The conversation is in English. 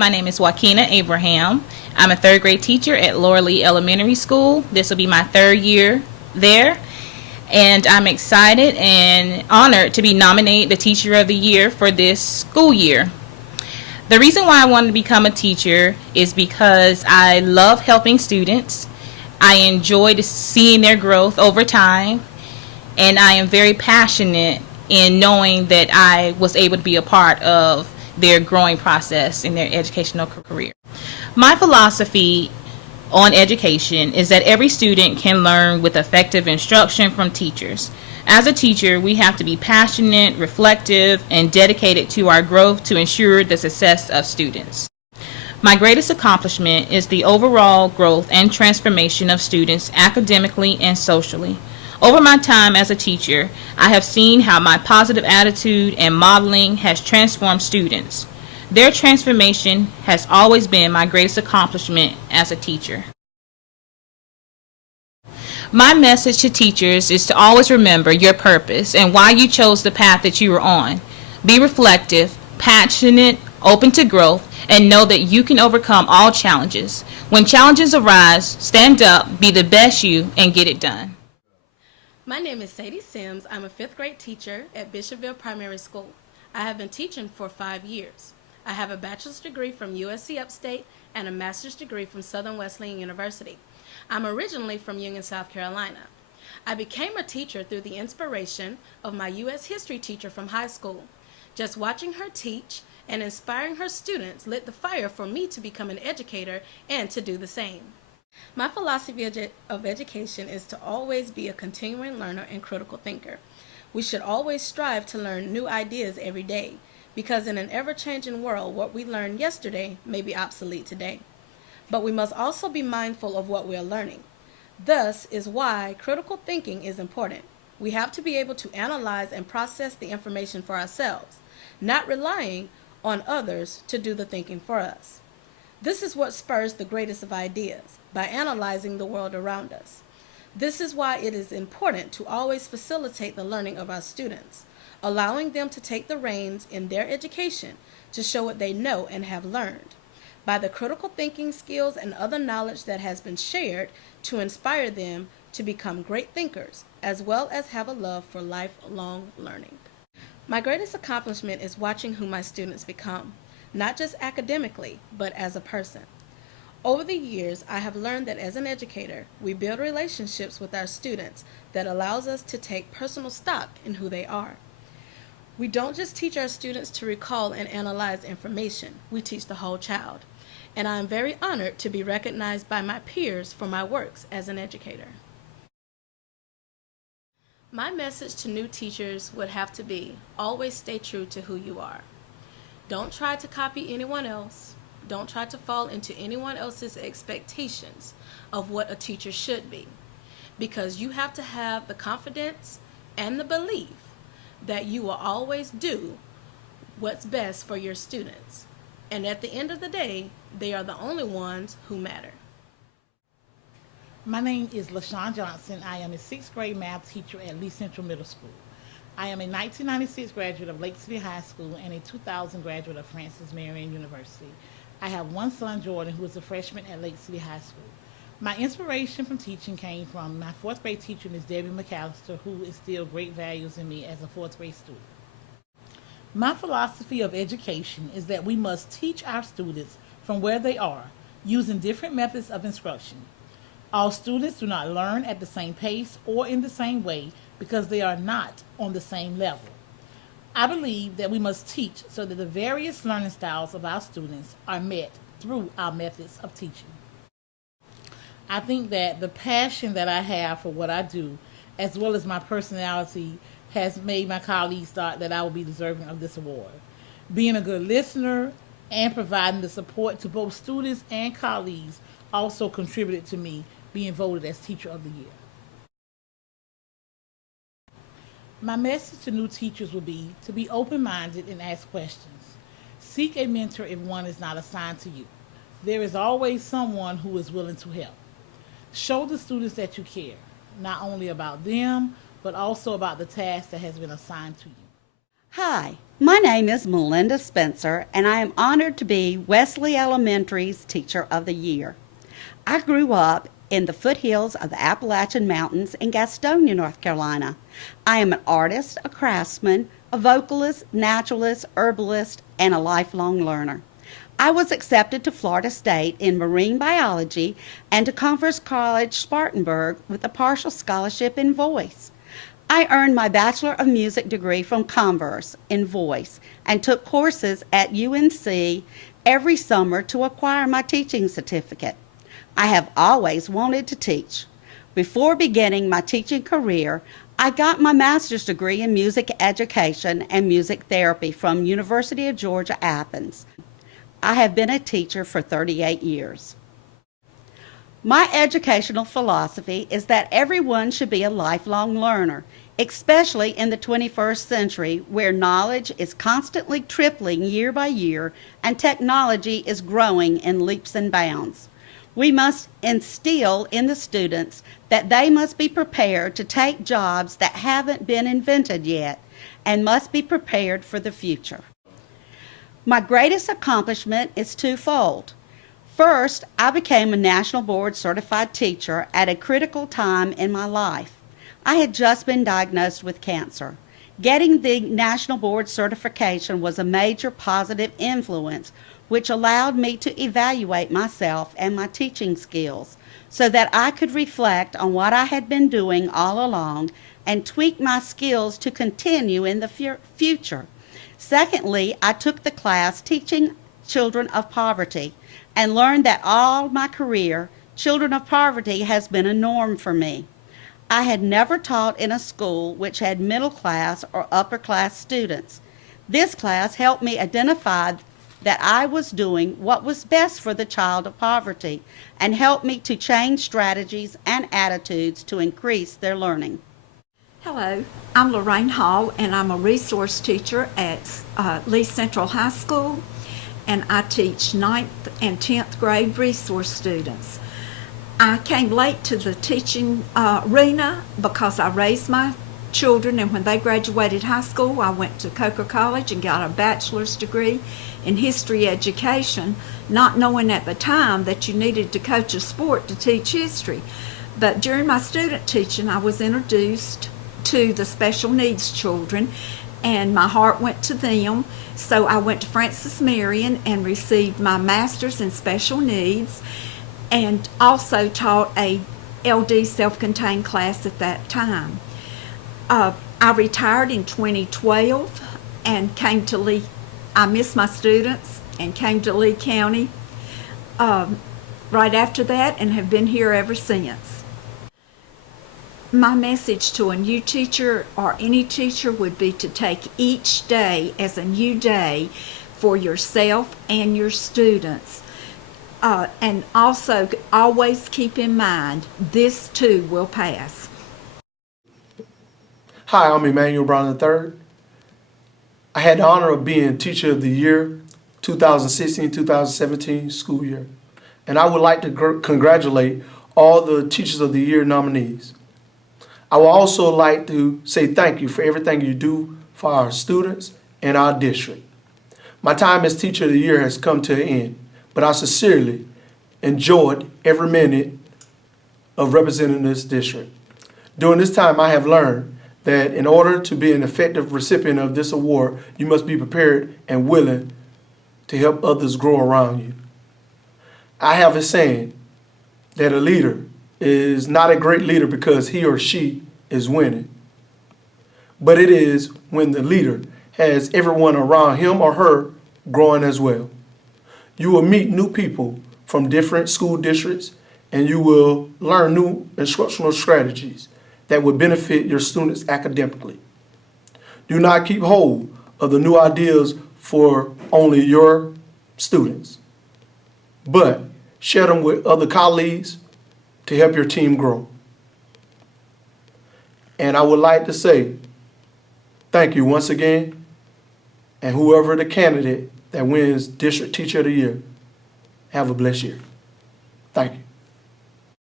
My name is Joaquina Abraham. I'm a third grade teacher at Laurel Lee Elementary School. This will be my third year there. And I'm excited and honored to be nominated the Teacher of the Year for this school year. The reason why I wanted to become a teacher is because I love helping students. I enjoy seeing their growth over time, and I am very passionate in knowing that I was able to be a part of their growing process in their educational career. My philosophy on education is that every student can learn with effective instruction from teachers. As a teacher, we have to be passionate, reflective, and dedicated to our growth to ensure the success of students. My greatest accomplishment is the overall growth and transformation of students academically and socially. Over my time as a teacher, I have seen how my positive attitude and modeling has transformed students. Their transformation has always been my greatest accomplishment as a teacher. My message to teachers is to always remember your purpose and why you chose the path that you were on. Be reflective, passionate, open to growth, and know that you can overcome all challenges. When challenges arise, stand up, be the best you, and get it done. My name is Sadie Simms. I'm a 5th grade teacher at Bishopville Primary School. I have been teaching for 5 years. I have a bachelor's degree from USC Upstate and a master's degree from Southern Wesleyan University. I'm originally from Union, South Carolina. I became a teacher through the inspiration of my U.S. history teacher from high school. Just watching her teach and inspiring her students lit the fire for me to become an educator and to do the same. My philosophy of education is to always be a continuing learner and critical thinker. We should always strive to learn new ideas every day, because in an ever-changing world, what we learned yesterday may be obsolete today. But we must also be mindful of what we are learning. Thus is why critical thinking is important. We have to be able to analyze and process the information for ourselves, not relying on others to do the thinking for us. This is what spurs the greatest of ideas, by analyzing the world around us. This is why it is important to always facilitate the learning of our students, allowing them to take the reins in their education to show what they know and have learned, by the critical thinking skills and other knowledge that has been shared to inspire them to become great thinkers, as well as have a love for lifelong learning. My greatest accomplishment is watching who my students become, not just academically, but as a person. Over the years, I have learned that as an educator, we build relationships with our students that allows us to take personal stock in who they are. We don't just teach our students to recall and analyze information, we teach the whole child. And I am very honored to be recognized by my peers for my works as an educator. My message to new teachers would have to be, always stay true to who you are. Don't try to copy anyone else. Don't try to fall into anyone else's expectations of what a teacher should be, because you have to have the confidence and the belief that you will always do what's best for your students. And at the end of the day, they are the only ones who matter. My name is LaShawn Johnson. I am a 6th grade math teacher at Lee Central Middle School. I am a 1996 graduate of Lake City High School and a 2000 graduate of Francis Marion University. I have one son, Jordan, who is a freshman at Lake City High School. My inspiration from teaching came from my 4th grade teacher, Ms. Debbie McAllister, who instilled great values in me as a 4th grade student. My philosophy of education is that we must teach our students from where they are, using different methods of instruction. All students do not learn at the same pace or in the same way because they are not on the same level. I believe that we must teach so that the various learning styles of our students are met through our methods of teaching. I think that the passion that I have for what I do, as well as my personality, has made my colleagues thought that I will be deserving of this award. Being a good listener and providing the support to both students and colleagues also contributed to me being voted as Teacher of the Year. My message to new teachers will be to be open-minded and ask questions. Seek a mentor if one is not assigned to you. There is always someone who is willing to help. Show the students that you care, not only about them, but also about the task that has been assigned to you. Hi, my name is Melinda Spencer, and I am honored to be Wesley Elementary's Teacher of the Year. I grew up in the foothills of the Appalachian Mountains in Gastonia, North Carolina. I am an artist, a craftsman, a vocalist, naturalist, herbalist, and a lifelong learner. I was accepted to Florida State in marine biology and to Converse College Spartanburg with a partial scholarship in voice. I earned my Bachelor of Music degree from Converse in voice and took courses at UNC every summer to acquire my teaching certificate. I have always wanted to teach. Before beginning my teaching career, I got my master's degree in music education and music therapy from University of Georgia, Athens. I have been a teacher for 38 years. My educational philosophy is that everyone should be a lifelong learner, especially in the 21st century where knowledge is constantly tripling year by year and technology is growing in leaps and bounds. We must instill in the students that they must be prepared to take jobs that haven't been invented yet and must be prepared for the future. My greatest accomplishment is twofold. First, I became a National Board Certified Teacher at a critical time in my life. I had just been diagnosed with cancer. Getting the National Board certification was a major positive influence, which allowed me to evaluate myself and my teaching skills so that I could reflect on what I had been doing all along and tweak my skills to continue in the future. Secondly, I took the class Teaching Children of Poverty and learned that all my career, children of poverty has been a norm for me. I had never taught in a school which had middle class or upper class students. This class helped me identify that I was doing what was best for the child of poverty and helped me to change strategies and attitudes to increase their learning. Hello, I'm Lorraine Hall, and I'm a resource teacher at Lee Central High School, and I teach 9th and 10th grade resource students. I came late to the teaching arena because I raised my children, and when they graduated high school, I went to Coker College and got a bachelor's degree in history education, not knowing at the time that you needed to coach a sport to teach history. But during my student teaching, I was introduced to the special needs children, and my heart went to them. So I went to Francis Marion and received my master's in special needs, and also taught a LD self-contained class at that time. I retired in 2012 and came to Lee. I missed my students and came to Lee County right after that and have been here ever since. My message to a new teacher or any teacher would be to take each day as a new day for yourself and your students. And also always keep in mind, this too will pass. Hi, I'm Emmanuel Brown III. I had the honor of being Teacher of the Year 2016-2017 school year. And I would like to congratulate all the Teachers of the Year nominees. I would also like to say thank you for everything you do for our students and our district. My time as Teacher of the Year has come to an end, but I sincerely enjoyed every minute of representing this district. During this time, I have learned that in order to be an effective recipient of this award, you must be prepared and willing to help others grow around you. I have a saying that a leader is not a great leader because he or she is winning, but it is when the leader has everyone around him or her growing as well. You will meet new people from different school districts, and you will learn new instructional strategies that would benefit your students academically. Do not keep hold of the new ideas for only your students, but share them with other colleagues to help your team grow. And I would like to say thank you once again, and whoever the candidate that wins District Teacher of the Year, have a blessed year. Thank you.